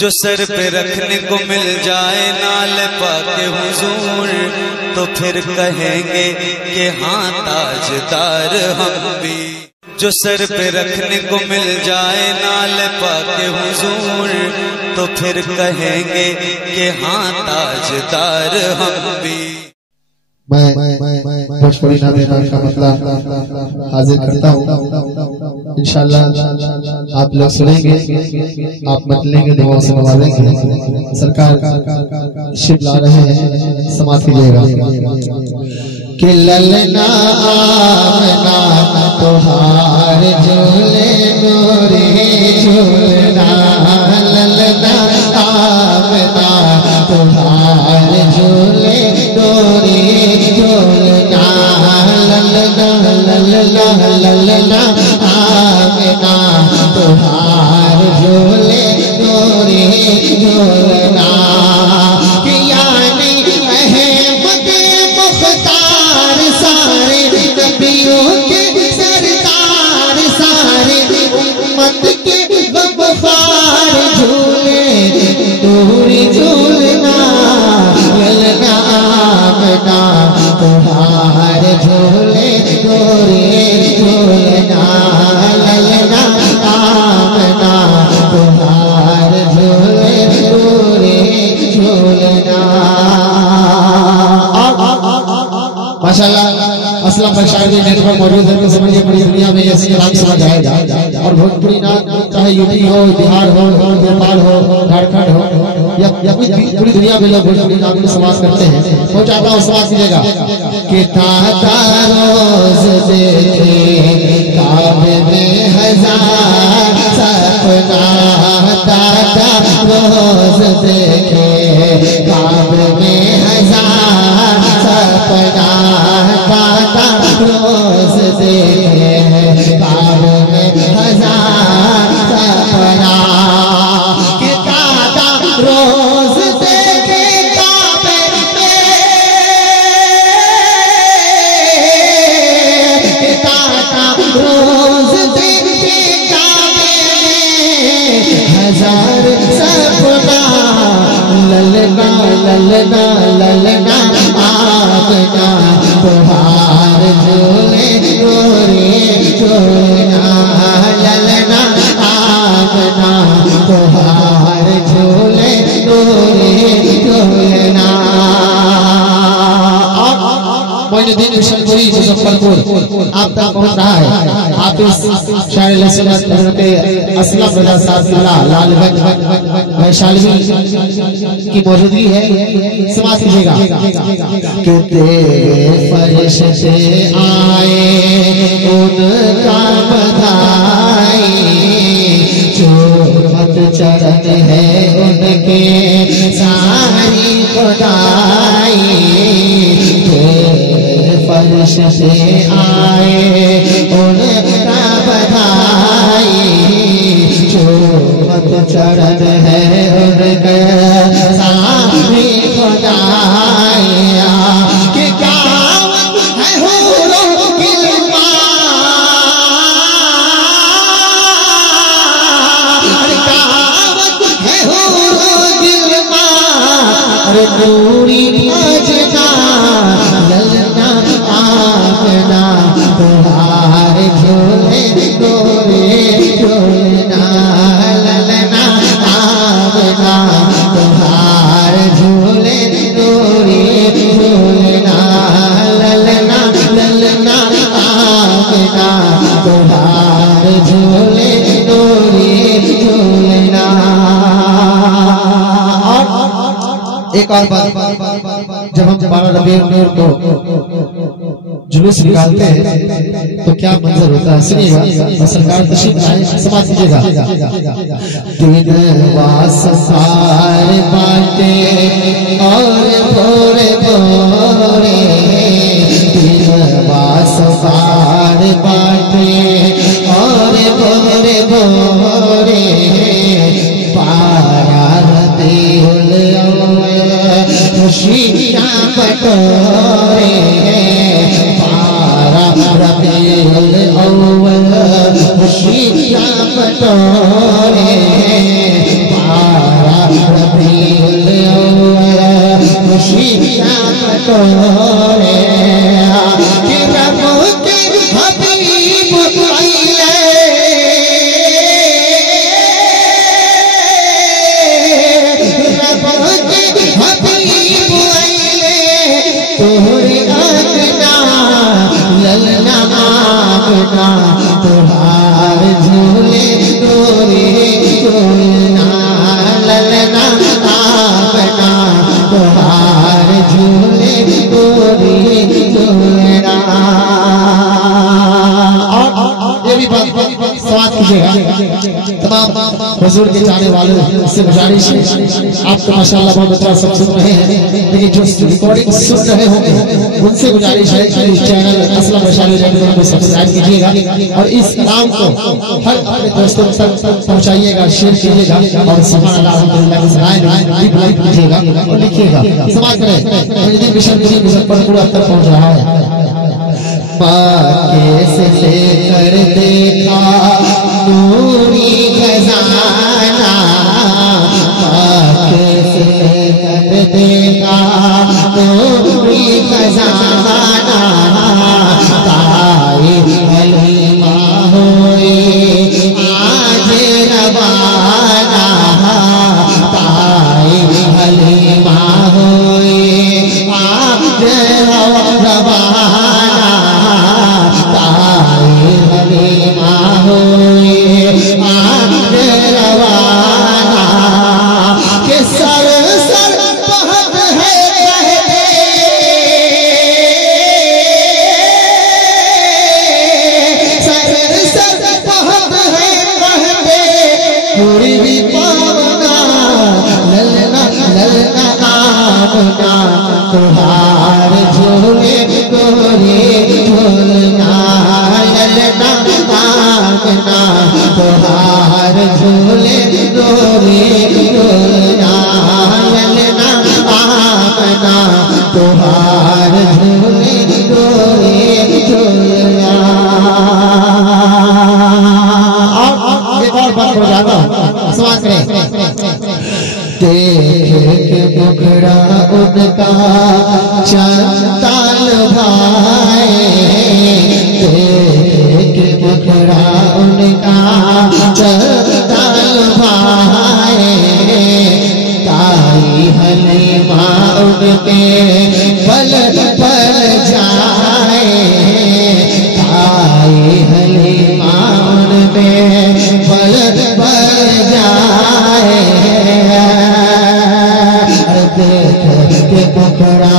जो सर पे रखने को मिल जाए नाल पाके हुजूर, तो फिर कहेंगे कि हाँ ताजदार हम भी। जो सर पे रखने को मिल जाए नाल पाके हुजूर, तो फिर कहेंगे कि हाँ ताजदार हम भी। मैं भोजपुरी नाते का मतलब हाजिर करता हूँ। इंशाअल्लाह आप लोग सुनेंगे, आप मत लेंगे, दुआओं से नवाजेंगे। सरकार शिव ला रहे हैं, समाप्त कीजिएगा। कि ललना आमना तोहार झूले गोरे झूलना, ललना आमना तोहार झूले गोरे झूलना, ललना ललना ललना आमना तोहार झूले गोरे झूलना। कि यानी अहमद मुख्तार सारे नबियों के सरकार, सारे उम्मत के वफार झूले गोरे झूलना, ललना आमना तोहार झूले गोरे झूलना, ललना आमना तोहार झूले गोरे झूलना। माशाअल्लाह असलम भाई शायद नेटवर्क मौजूद है तो समझिए पूरी दुनिया में ये सलाम सुना जाएगा। और भोजपुरी ना चाहे यूपी हो, बिहार हो, नेपाल हो, झारखंड हो या पूरी दुनिया में लोग भोजपुरी नाम को समाज करते हैं। तो चाहता हूँ समाज कीजिएगा कि ताता रोज देखे काबे में हजार सपना, ताता रोज देखे काबे में हजार सपना, ताता रोज देखे काबे में हजार सपना। कि ताता रोज देखे काबे में, ताता रोज देखे काबे में हजार सपना, ललना ललना ललना आमना तोहार झूले गोरे झूलना, ललना आमना तोहार झूले गोरे झूलना। मोइनुद्दीन बिशनपुरी मुजफ्फरपुर आप तक पहुंच रहा है। आप इस शायर लसनत हज़रत असलम रज़ा साहब लालगंज वैशाली की मौजूदगी है, समाज कीजिएगा। कि तेरे फरिश्ते आए उनका बधाई, जो मत चरण है उनके सारी खुदाई। फरिश्ते आए उनका बधाई, जो मत चरण है उनके सारी खुदाइया। कि गावत है हुरो गिलमा, गावत है हुरो गिलमा, अरे पूरी भजना, ललना आमना तोहार झूले गोरे झूलना, ललना आमना तोहार झूले गोरे झूलना, ललना ललना आमना तोहार झूले गोरे झूलना। एक और बात, जब हम 12 रबीउल नूर को जुलूस निकालते हैं तो क्या मंजर होता है, सुनिएगा। सरकार तशरीफ लाए, समाज कीजिएगा। दिन वासफार बाटे और भोरे भोरे, दिन वासफार बाटे और भोरे भोरे, पारा रबीउल अव्वल खुशियाँ बटोरे, पारा रबीउल अव्वल खुशियाँ बटोरे, पारा बटोरे कि रब के हबीब आइले रब के हबीब आइले तोहरे आगना ललना आगना तोहार झूले गोरे गोलना ललना आगना तोहार झूले गोरे गोलना। ये भी बात समाज कीजिएगा तमाम हुजूर के चाहने वालों से गुजारिश है। आप तो माशाल्लाह बहुत अच्छा सब सुन रहे हैं, लेकिन जो रिकॉर्डिंग सुन रहे होंगे उनसे गुजारिश है कि चैनल असलम बशारी को सब्सक्राइब कीजिएगा और इस काम को हर अपने दोस्तों तक पहुंचाइएगा, शेयर कीजिएगा और सुभान अल्लाह अल्हम्दुलिल्लाह की सराय लाइक कीजिएगा और लिखिएगा। समाज में मुजद्दिद मिशनरी मुजफ्फरपुर अब तक पहुंच रहा है। पाके से लेकर देखा नूरी खजाना पाके से लेकर देखा नूरी खजाना ताई हलीमा होए आज रवाना ताई हलीमा होए आज रवाना ताई हलीमा होए आज रवाना के सर सर बहुत है कहते सर सर बहुत है कहते पूरी भी पावना ललना ललना आमना तुहार झूले गोरे झूलना ललना आमना तुहार झूले गोरे झूलना ललना आमना तुहार झूले गोरे झूलना। और एक और बात हो जाता समाज में देख मुखड़ा उनका चंताल भाई देख मुखड़ा उनका चंताल भाई ताई हलीमा उनके पल पल जाए ताई हलीमा उनके पल पल जाए देख के मुखड़ा